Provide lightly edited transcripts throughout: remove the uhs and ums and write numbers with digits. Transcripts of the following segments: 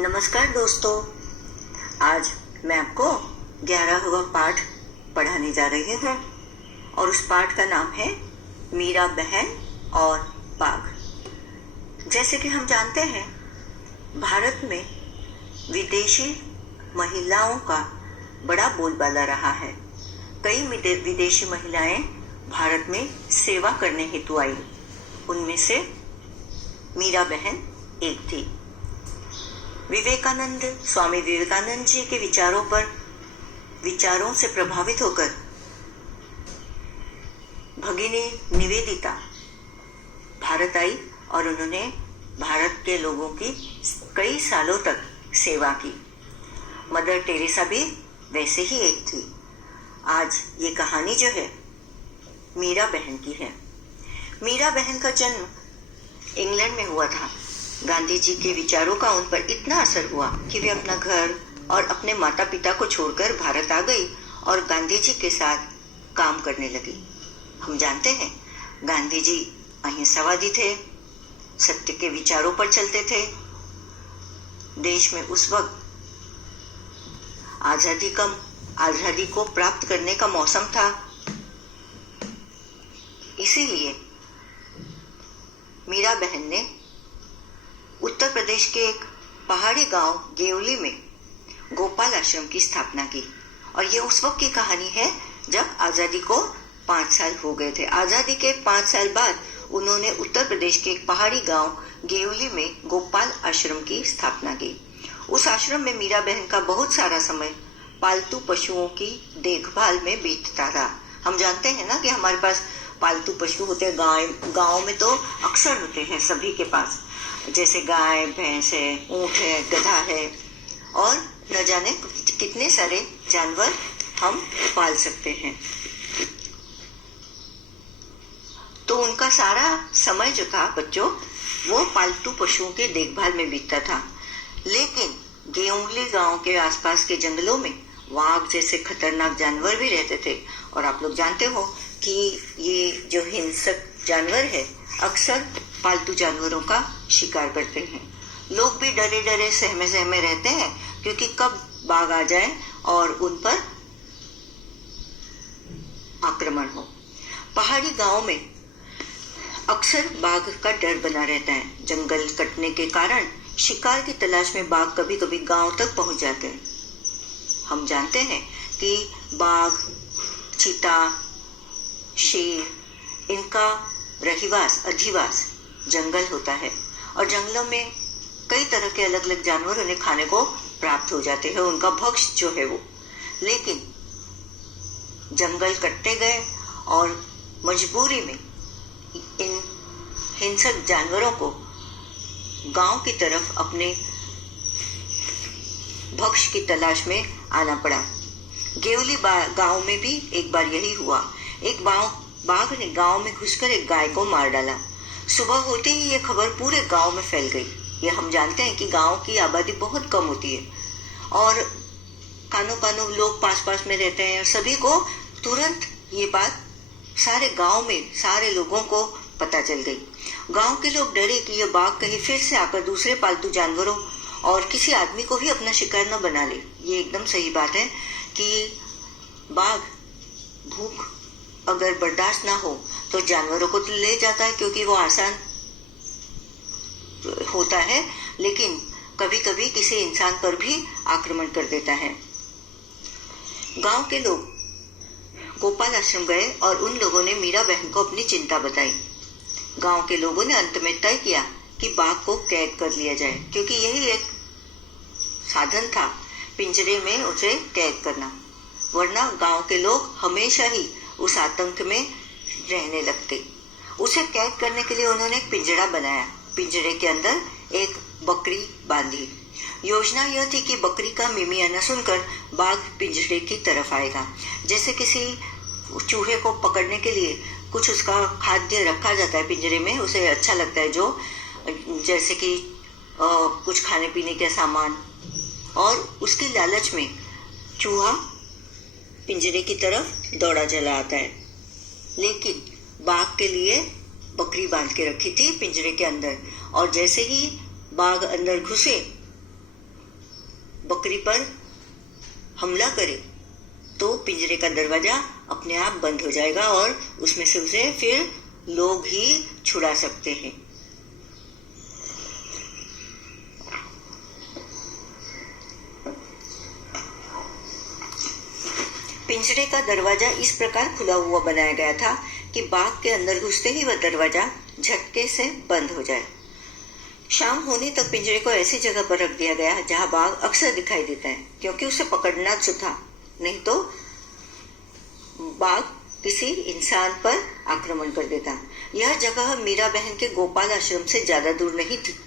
नमस्कार दोस्तों, आज मैं आपको 11वां पाठ पढ़ाने जा रही हूँ और उस पाठ का नाम है मीरा बहन और बाघ। जैसे कि हम जानते हैं, भारत में विदेशी महिलाओं का बड़ा बोलबाला रहा है। कई विदेशी महिलाएं भारत में सेवा करने हेतु आई। उनमें से मीरा बहन एक थी। स्वामी विवेकानंद जी के विचारों से प्रभावित होकर भगिनी निवेदिता भारत आई और उन्होंने भारत के लोगों की कई सालों तक सेवा की। मदर टेरेसा भी वैसे ही एक थी। आज ये कहानी जो है मीरा बहन की है। मीरा बहन का जन्म इंग्लैंड में हुआ था। गांधी जी के विचारों का उन पर इतना असर हुआ कि वे अपना घर और अपने माता पिता को छोड़कर भारत आ गई और गांधी जी के साथ काम करने लगी। हम जानते हैं, गांधी जी अहिंसावादी थे, सत्य के विचारों पर चलते थे। देश में उस वक्त आजादी को प्राप्त करने का मौसम था। इसीलिए मीरा बहन ने उत्तर प्रदेश के एक पहाड़ी गांव गेवली में गोपाल आश्रम की स्थापना की। और ये उस वक्त की कहानी है जब आजादी को 5 साल हो गए थे। आजादी के 5 साल बाद उन्होंने उत्तर प्रदेश के एक पहाड़ी गांव गेवली में गोपाल आश्रम की स्थापना की। उस आश्रम में मीरा बहन का बहुत सारा समय पालतू पशुओं की देखभाल में बीतता था। हम जानते हैं ना कि हमारे पास पालतू पशु होते हैं। गांव में तो अक्सर होते हैं सभी के पास, जैसे गाय, भैंस है, ऊंट है, गधा है और न जाने कितने सारे जानवर हम पाल सकते हैं। तो उनका सारा समय जो था बच्चों, वो पालतू पशुओं के देखभाल में बीतता था। लेकिन गेवली गांव के आसपास के जंगलों में वाघ जैसे खतरनाक जानवर भी रहते थे। और आप लोग जानते हो कि ये जो हिंसक जानवर है अक्सर पालतू जानवरों का शिकार करते हैं। लोग भी डरे डरे सहमे रहते हैं क्योंकि कब बाघ आ जाए और उन पर आक्रमण हो। पहाड़ी गांव में अक्सर बाघ का डर बना रहता है। जंगल कटने के कारण शिकार की तलाश में बाघ कभी कभी गांव तक पहुंच जाते हैं। हम जानते हैं कि बाघ, चीता, शेर, इनका अधिवास जंगल होता है और जंगलों में कई तरह के अलग अलग जानवर उन्हें खाने को प्राप्त हो जाते हैं, उनका भक्ष्य जो है वो। लेकिन जंगल कटते गए और मजबूरी में इन हिंसक जानवरों को गांव की तरफ अपने भक्ष्य की तलाश में आना पड़ा। गेवली गांव में भी एक बार यही हुआ। एक बाघ ने गांव में घुसकर एक गाय को मार डाला। सुबह होते ही ये खबर पूरे गांव में फैल गई। ये हम जानते हैं कि गांव की आबादी बहुत कम होती है और कानों लोग पास में रहते हैं। सभी को तुरंत ये बात सारे गांव में सारे लोगों को पता चल गई। गांव के लोग डरे कि ये बाघ कहीं फिर से आकर दूसरे पालतू जानवरों और किसी आदमी को भी अपना शिकार न बना ले। ये एकदम सही बात है कि बाघ भूख अगर बर्दाश्त ना हो तो जानवरों को तो ले जाता है क्योंकि वो आसान होता है, लेकिन कभी कभी किसी इंसान पर भी आक्रमण कर देता है। गांव के लोग गोपाल आश्रम गए और उन लोगों ने मीरा बहन को अपनी चिंता बताई। गांव के लोगों ने अंत में तय किया कि बाघ को कैद कर लिया जाए, क्योंकि यही एक साधन था पिंजरे में उसे कैद करना, वरना गांव के लोग हमेशा ही उस आतंक में रहने लगते। उसे कैद करने के लिए उन्होंने एक पिंजरा बनाया। पिंजरे के अंदर एक बकरी बांधी। योजना यह थी कि बकरी का मिमियाना सुनकर बाघ पिंजरे की तरफ आएगा। जैसे किसी चूहे को पकड़ने के लिए कुछ उसका खाद्य रखा जाता है पिंजरे में, उसे अच्छा लगता है जो, जैसे कि कुछ खाने पीने के सामान, और उसकी लालच में चूहा पिंजरे की तरफ दौड़ा चला आता है। लेकिन बाघ के लिए बकरी बांध के रखी थी पिंजरे के अंदर, और जैसे ही बाघ अंदर घुसे बकरी पर हमला करे तो पिंजरे का दरवाजा अपने आप बंद हो जाएगा और उसमें से उसे फिर लोग ही छुड़ा सकते हैं। पिंजरे का दरवाजा इस प्रकार खुला हुआ बनाया गया था कि बाघ के अंदर घुसते ही वह दरवाजा झटके से बंद हो जाए। शाम होने तक पिंजरे को ऐसी जगह पर रख दिया गया जहां बाघ अक्सर दिखाई देता है, क्योंकि उसे पकड़ना जो था, नहीं तो बाघ किसी इंसान पर आक्रमण कर देता। यह जगह मीरा बहन के गोपाल आश्रम से ज्यादा दूर नहीं थी।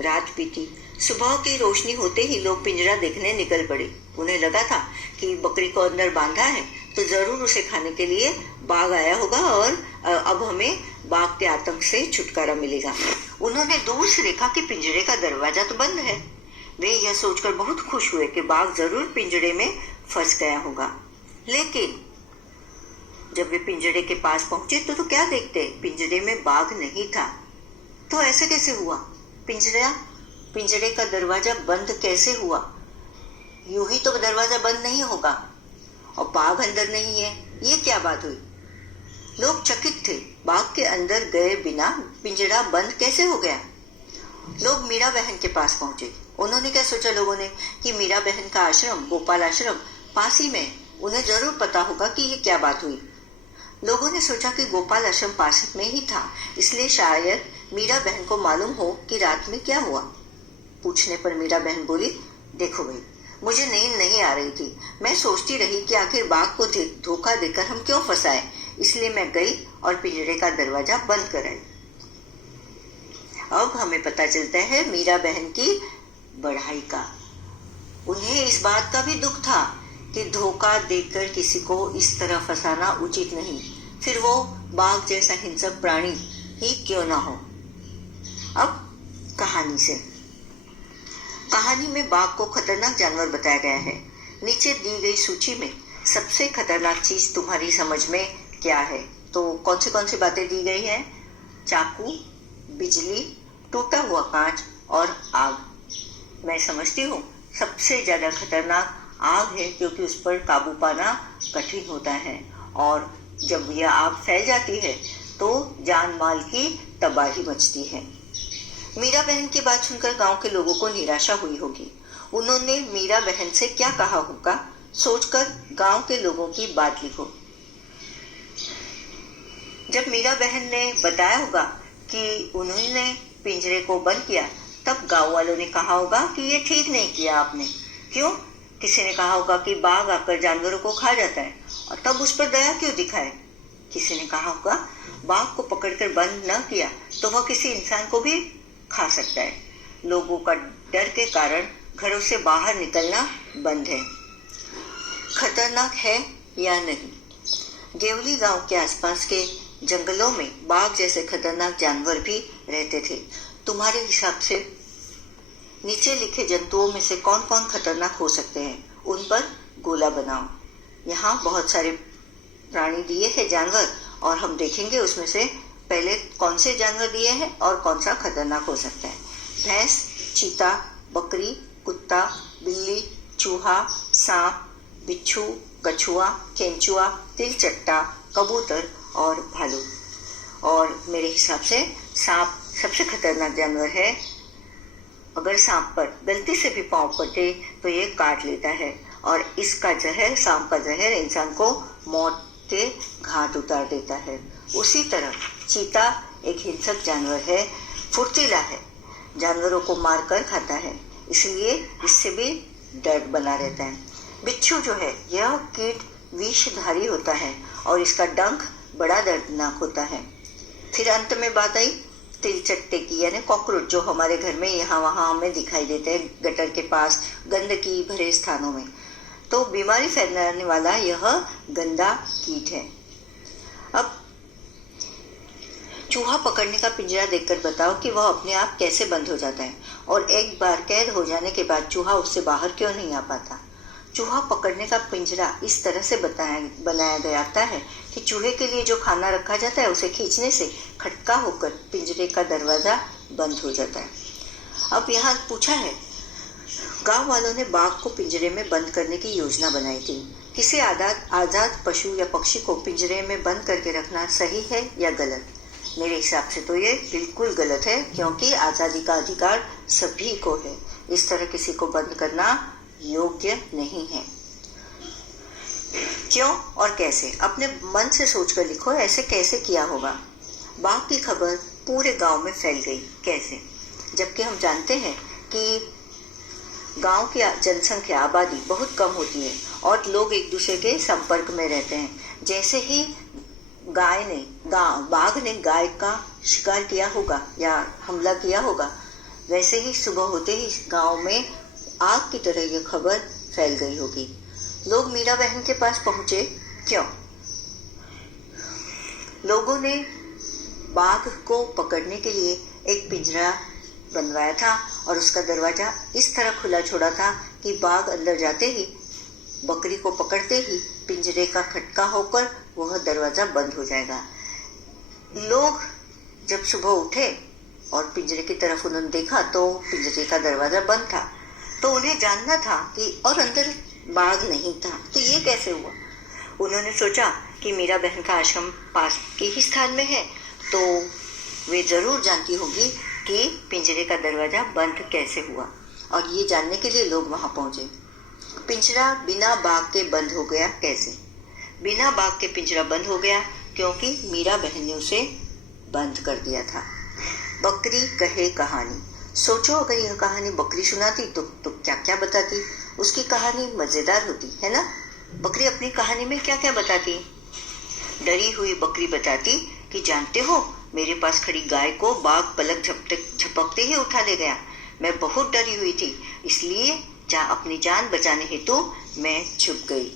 रात बीती, सुबह की रोशनी होते ही लोग पिंजरा देखने निकल पड़े। उन्हें लगा था कि बकरी को अंदर बांधा है तो जरूर उसे खाने के लिए बाघ आया होगा और अब हमें बाघ के आतंक से छुटकारा मिलेगा। उन्होंने दूर से देखा कि पिंजरे का दरवाजा तो बंद है। वे यह सोचकर बहुत खुश हुए कि बाघ जरूर पिंजरे में फंस गया होगा। लेकिन जब वे पिंजरे के पास पहुंचे तो क्या देखते, पिंजरे में बाघ नहीं था। तो ऐसे कैसे हुआ? पिंजरे का दरवाजा बंद कैसे हुआ? यूं ही तो दरवाजा बंद नहीं होगा और बाघ अंदर नहीं है, ये क्या बात हुई? लोग चकित थे, बाघ के अंदर गए बिना पिंजरा बंद कैसे हो गया? लोग मीरा बहन के पास पहुंचे। उन्होंने क्या सोचा लोगों ने कि मीरा बहन का आश्रम, गोपाल आश्रम पास ही में, उन्हें जरूर पता होगा कि ये क्या बात हुई। लोगों ने सोचा कि गोपाल आश्रम पास में ही था, इसलिए शायद मीरा बहन को मालूम हो कि रात में क्या हुआ। पूछने पर मीरा बहन बोली, देखो भाई, मुझे नींद नहीं आ रही थी। मैं सोचती रही कि आखिर बाघ को धोखा देकर हम क्यों फंसाए, इसलिए मैं गई और पिंजरे का दरवाजा बंद कराई। अब हमें पता चलता है मीरा बहन की बढ़ाई का। उन्हें इस बात का भी दुख था कि धोखा देकर किसी को इस तरह फंसाना उचित नहीं, फिर वो बाघ जैसा हिंसक प्राणी ही क्यों ना हो। अब कहानी में बाघ को खतरनाक जानवर बताया गया है। नीचे दी गई सूची में सबसे खतरनाक चीज तुम्हारी समझ में क्या है? तो कौन सी बातें दी गई है? चाकू, बिजली, टूटा हुआ कांच और आग। मैं समझती हूँ सबसे ज्यादा खतरनाक आग है, क्योंकि उस पर काबू पाना कठिन होता है और जब यह आग फैल जाती है तो जान माल की तबाही मचती है। मीरा बहन की बात सुनकर गांव के लोगों को निराशा हुई होगी। उन्होंने मीरा बहन से क्या कहा होगा, सोचकर गांव के लोगों की बात लिखो। जब मीरा बहन ने बताया होगा कि उन्होंने पिंजरे को बंद किया, तब गांव वालों ने कहा होगा कि ये ठीक नहीं किया आपने। क्यों? किसी ने कहा होगा कि बाघ आकर जानवरों को खा जाता है और तब उस पर दया क्यों दिखाए। किसी ने कहा होगा बाघ को पकड़कर बंद न किया तो वह किसी इंसान को भी खा सकता है। लोगों का डर के कारण घरों से बाहर निकलना बंद है। खतरनाक है या नहीं? देवली गांव के आसपास के जंगलों में बाघ जैसे खतरनाक जानवर भी रहते थे। तुम्हारे हिसाब से नीचे लिखे जंतुओं में से कौन कौन खतरनाक हो सकते हैं, उन पर गोला बनाओ। यहाँ बहुत सारे प्राणी दिए हैं, जानवर, और हम देखेंगे उसमें से पहले कौन से जानवर दिए हैं और कौन सा खतरनाक हो सकता है। भैंस, चीता, बकरी, कुत्ता, बिल्ली, चूहा, सांप, बिच्छू, कछुआ, केंचुआ, तिलचट्टा, कबूतर और भालू। और मेरे हिसाब से सांप सबसे खतरनाक जानवर है। अगर सांप पर गलती से भी पांव पड़े तो ये काट लेता है और इसका जहर, सांप का जहर, इंसान को मौत के घाट उतार देता है। उसी तरह चीता एक हिंसक जानवर है, फुर्तीला है, जानवरों को मारकर खाता है, इसलिए इससे भी डर बना रहता है। बिच्छू जो है, यह कीट विषधारी होता है और इसका डंक बड़ा दर्दनाक होता है। फिर अंत में बात आई तिलचट्टे की, यानी कॉकरोच, जो हमारे घर में यहाँ वहाँ हमें दिखाई देते हैं, गटर के पास, गंदगी भरे स्थानों में। तो बीमारी फैलाने वाला यह गंदा कीट है। अब चूहा पकड़ने का पिंजरा देखकर बताओ कि वह अपने आप कैसे बंद हो जाता है और एक बार कैद हो जाने के बाद चूहा उससे बाहर क्यों नहीं आ पाता। चूहा पकड़ने का पिंजरा इस तरह से बनाया गया है कि चूहे के लिए जो खाना रखा जाता है उसे खींचने से खटका होकर पिंजरे का दरवाजा बंद हो जाता है। अब यहाँ पूछा है गांव वालों ने बाघ को पिंजरे में बंद करने की योजना बनाई थी। किसी आजाद पशु या पक्षी को पिंजरे में बंद करके रखना सही है या गलत? मेरे हिसाब से तो ये बिल्कुल गलत है, क्योंकि आजादी का अधिकार सभी को है। इस तरह किसी को बंद करना योग्य नहीं है। क्यों और कैसे? अपने मन से सोचकर लिखो, ऐसे कैसे किया होगा? बाघ की खबर पूरे गांव में फैल गई। कैसे? जबकि हम जानते हैं कि गांव की जनसंख्या आबादी बहुत कम होती है और लोग एक दूसरे के संपर्क में रहते हैं। जैसे ही बाघ ने गाय का शिकार किया होगा या हमला किया होगा, वैसे ही सुबह होते ही गांव में आग की तरह यह खबर फैल गई होगी। लोग मीरा बहन के पास पहुंचे। क्यों? लोगों ने बाघ को पकड़ने के लिए एक पिंजरा बनवाया था और उसका दरवाजा इस तरह खुला छोड़ा था कि बाघ अंदर जाते ही, बकरी को पकड़ते ही पिंजरे का खटका होकर वह दरवाजा बंद हो जाएगा। लोग जब सुबह उठे और पिंजरे की तरफ उन्होंने देखा तो पिंजरे का दरवाजा बंद था, तो उन्हें जानना था कि और अंदर बाघ नहीं था। तो ये कैसे हुआ? उन्होंने सोचा कि मीरा बहन का आश्रम पास के ही स्थान में है, तो वे जरूर जानती होगी कि पिंजरे का दरवाजा बंद कैसे हुआ, और ये जानने के लिए लोग वहां पहुंचे। पिंजरा बिना बाघ के बंद हो गया। कैसे? बिना बाघ के पिंजरा बंद हो गया क्योंकि मीरा बहन ने उसे बंद कर दिया था। बकरी कहे कहानी। सोचो, अगर यह कहानी बकरी सुनाती तो क्या क्या बताती। उसकी कहानी मजेदार होती है ना। बकरी अपनी कहानी में क्या क्या बताती? डरी हुई बकरी बताती कि जानते हो, मेरे पास खड़ी गाय को बाघ पलक झपकते ही उठा ले गया। मैं बहुत डरी हुई थी, इसलिए अपनी जान बचाने हेतु मैं छुप गई।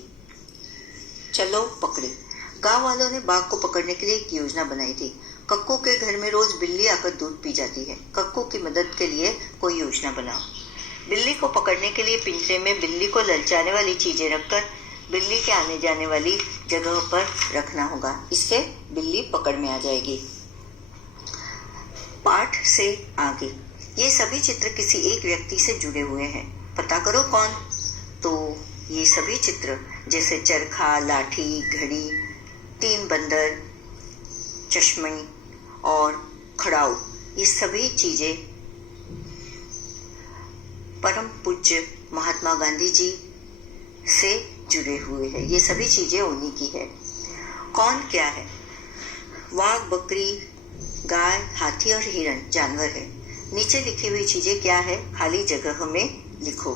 चलो पकड़े। गांव वालों ने बाघ को पकड़ने के लिए एक योजना बनाई थी। कक्कू के घर में रोज बिल्ली आकर दूध पी जाती है। कक्कू की मदद के लिए कोई योजना बनाओ। बिल्ली को पकड़ने के लिए पिंजरे में बिल्ली को ललचाने वाली चीजें रखकर बिल्ली के आने जाने वाली जगह पर रखना होगा। इससे बिल्ली पकड़ में आ जाएगी। पाठ से आगे ये सभी चित्र किसी एक व्यक्ति से जुड़े हुए हैं। पता करो कौन? तो ये सभी चित्र जैसे चरखा, लाठी, घड़ी, 3 बंदर, चश्मे और खड़ाऊ, ये सभी चीजें परम पूज्य महात्मा गांधी जी से जुड़े हुए हैं। ये सभी चीजें उन्हीं की है। कौन क्या है? वाघ, बकरी, गाय, हाथी और हिरण जानवर है। नीचे लिखी हुई चीजें क्या है? खाली जगह में लिखो।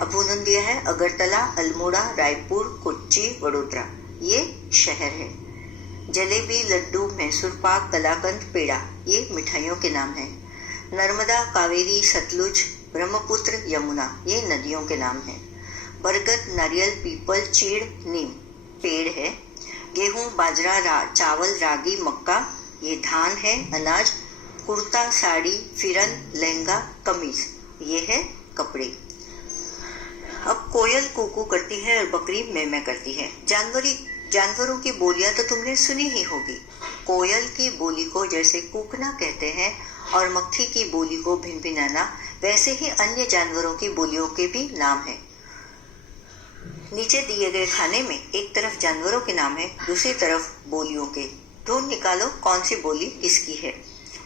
अब उन्होंने दिया है अगरतला, अल्मोड़ा, रायपुर, कोच्चि, वडोदरा, ये शहर है। जलेबी, लड्डू, मैसूर पाक, कलाकंद, पेड़ा, ये मिठाइयों के नाम है। नर्मदा, कावेरी, सतलुज, ब्रह्मपुत्र, यमुना, ये नदियों के नाम है। बरगद, नारियल, पीपल, चीड़, नीम पेड़ है। गेहूं, बाजरा, चावल, रागी, मक्का, ये धान है, अनाज। कुर्ता, साड़ी, फिरन, लहंगा, कमीज, ये है कपड़े। अब कोयल कूकू करती है और बकरी मैं करती है। जानवरों की बोलियां तो तुमने सुनी ही होगी। कोयल की बोली को जैसे कूकना कहते हैं और मक्खी की बोली को भिनभिनाना, वैसे ही अन्य जानवरों की बोलियों के भी नाम है। नीचे दिए गए खाने में एक तरफ जानवरों के नाम है, दूसरी तरफ बोलियों के। ढूंढ निकालो कौन सी बोली किसकी है।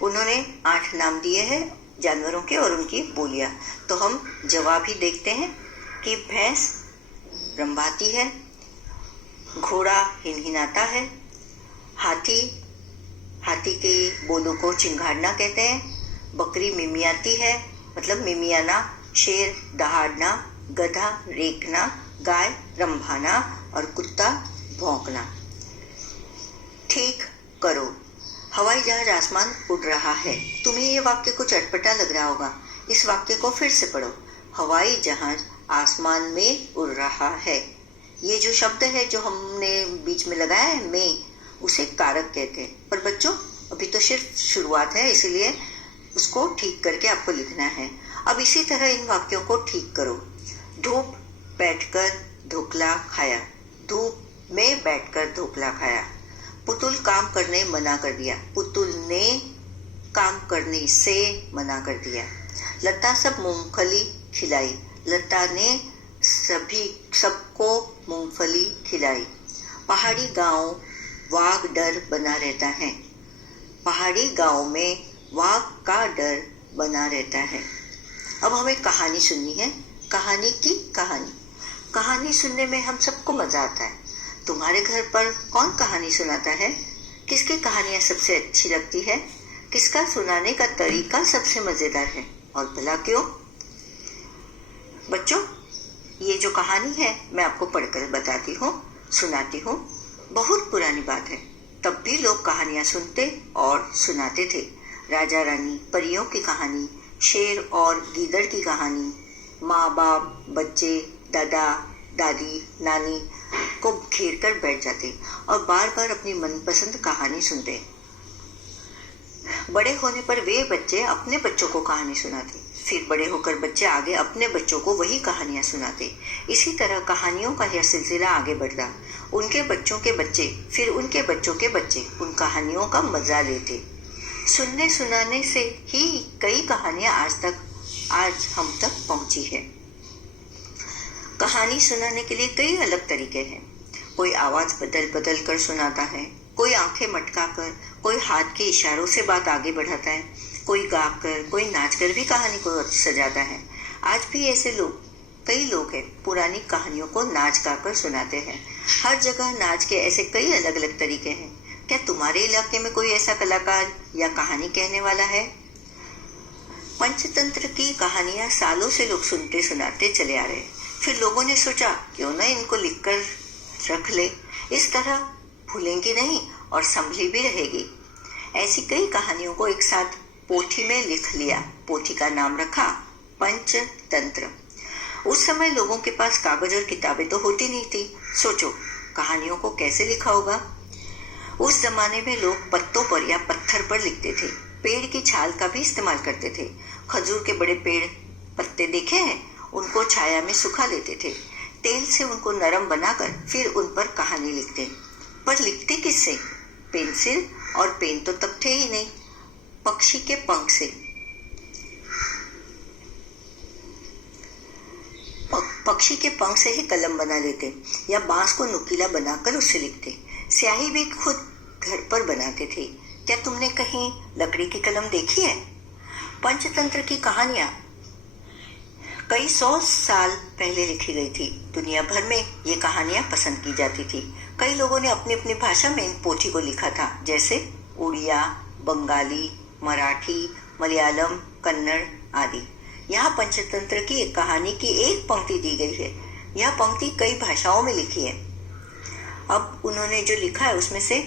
उन्होंने 8 नाम दिए हैं जानवरों के और उनकी बोलियां। तो हम जवाब ही देखते हैं कि भैंस रंभाती है, घोड़ा हिनहिनाता है, हाथी के बोलों को चिंगाड़ना कहते हैं, बकरी मिमियाती है मतलब मिमियाना, शेर दहाड़ना, गधा रेखना, गाय रंभाना और कुत्ता भौंकना। ठीक करो। हवाई जहाज आसमान उड़ रहा है। तुम्हें ये वाक्य कुछ अटपटा लग रहा होगा। इस वाक्य को फिर से पढ़ो। हवाई जहाज आसमान में उड़ रहा है। ये जो शब्द है जो हमने बीच में लगाया है में, उसे कारक कहते हैं। पर बच्चों अभी तो सिर्फ शुरुआत है, इसीलिए उसको ठीक करके आपको लिखना है। अब इसी तरह इन वाक्यों को ठीक करो। धूप बैठकर ढोकला खाया। धूप में बैठकर ढोकला खाया। पुतुल काम करने मना कर दिया। पुतुल ने काम करने से मना कर दिया। लता सब मूंगफली खिलाई, लता ने सबको मूंगफली खिलाई। पहाड़ी गांव वाघ डर बना रहता है, पहाड़ी गांव में वाघ का डर बना रहता है। अब हमें कहानी सुननी है, कहानी की कहानी सुनने में हम सबको मजा आता है। तुम्हारे घर पर कौन कहानी सुनाता है? किसकी कहानियां सबसे अच्छी लगती है? किसका सुनाने का तरीका सबसे मजेदार है और भला क्यों? बच्चों, ये जो कहानी है मैं आपको पढ़कर बताती हूँ, सुनाती हूँ। बहुत पुरानी बात है, तब भी लोग कहानियां सुनते और सुनाते थे। राजा रानी, परियों की कहानी, शेर और गीदड़ की कहानी, माँ बाप, बच्चे, दादा दादी, नानी को घेर कर बैठ जाते और बार बार अपनी मनपसंद कहानी सुनते। बड़े होने पर वे बच्चे अपने बच्चों को कहानी सुनाते, फिर बड़े होकर बच्चे आगे अपने बच्चों को वही कहानियां सुनाते। इसी तरह कहानियों का यह सिलसिला आगे बढ़ता। उनके बच्चों के बच्चे, फिर उनके बच्चों के बच्चे उन कहानियों का मजा लेते। सुनने सुनाने से ही कई कहानियां आज हम तक पहुंची है। कहानी सुनाने के लिए कई अलग तरीके हैं। कोई आवाज बदल बदल कर सुनाता है, कोई आंखें मटका कर, कोई हाथ के इशारों से बात आगे बढ़ाता है, कोई गाकर, कोई नाचकर भी कहानी को सजाता है। आज भी ऐसे कई लोग हैं पुरानी कहानियों को नाच गाकर सुनाते हैं। हर जगह नाच के ऐसे कई अलग अलग तरीके हैं। क्या तुम्हारे इलाके में कोई ऐसा कलाकार या कहानी कहने वाला है? पंचतंत्र की कहानियां सालों से लोग सुनते सुनाते चले आ रहे हैं। फिर लोगों ने सोचा क्यों ना इनको लिखकर रख ले, इस तरह भूलेंगी नहीं और संभली भी रहेगी। ऐसी कई कहानियों को एक साथ पोथी में लिख लिया। पोथी का नाम रखा पंचतंत्र। उस समय लोगों के पास कागज और किताबें तो होती नहीं थी। सोचो कहानियों को कैसे लिखा होगा। उस जमाने में लोग पत्तों पर या पत्थर पर लिखते थे। पेड़ की छाल का भी इस्तेमाल करते थे। खजूर के बड़े पेड़ पत्ते देखे हैं, उनको छाया में सुखा लेते थे। तेल से उनको नरम बनाकर फिर उन पर कहानी लिखते। पर लिखते किससे? पेंसिल और पेन तो तब थे ही नहीं। पक्षी के पंख से। पक्षी के पंख से ही कलम बना लेते या बांस को नुकीला बनाकर उससे लिखते। स्याही भी खुद घर पर बनाते थे। क्या तुमने कहीं लकड़ी की कलम देखी है? पंचतंत्र की कहानियां कई 100 साल पहले लिखी गई थी। दुनिया भर में ये कहानियां पसंद की जाती थी। कई लोगों ने अपनी अपनी भाषा में इन पोथी को लिखा था, जैसे उड़िया, बंगाली, मराठी, मलयालम, कन्नड़ आदि। यहाँ पंचतंत्र की एक कहानी की एक पंक्ति दी गई है। यह पंक्ति कई भाषाओं में लिखी है। अब उन्होंने जो लिखा है उसमें से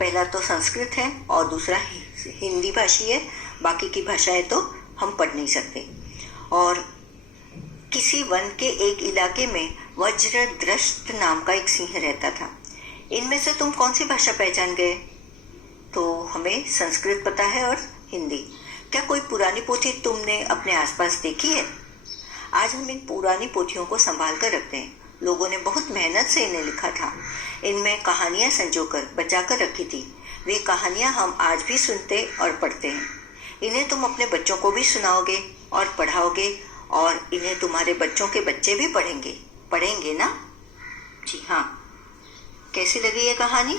पहला तो संस्कृत है और दूसरा हिंदी भाषी है। बाकी की भाषाएं तो हम पढ़ नहीं सकते। और किसी वन के एक इलाके में वज्रदृष्ट नाम का एक सिंह रहता था। इनमें से तुम कौन सी भाषा पहचान गए? तो हमें संस्कृत पता है और हिंदी। क्या कोई पुरानी पोथी तुमने अपने आसपास देखी है? आज हम इन पुरानी पोथियों को संभाल कर रखते हैं। लोगों ने बहुत मेहनत से इन्हें लिखा था। इनमें कहानियां संजोकर बचा कर रखी थी। वे कहानियां हम आज भी सुनते और पढ़ते हैं। इन्हें तुम अपने बच्चों को भी सुनाओगे और पढ़ाओगे और इन्हें तुम्हारे बच्चों के बच्चे भी पढ़ेंगे ना? जी हाँ। कैसी लगी ये कहानी?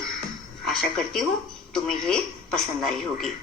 आशा करती हूँ तुम्हें ये पसंद आई होगी।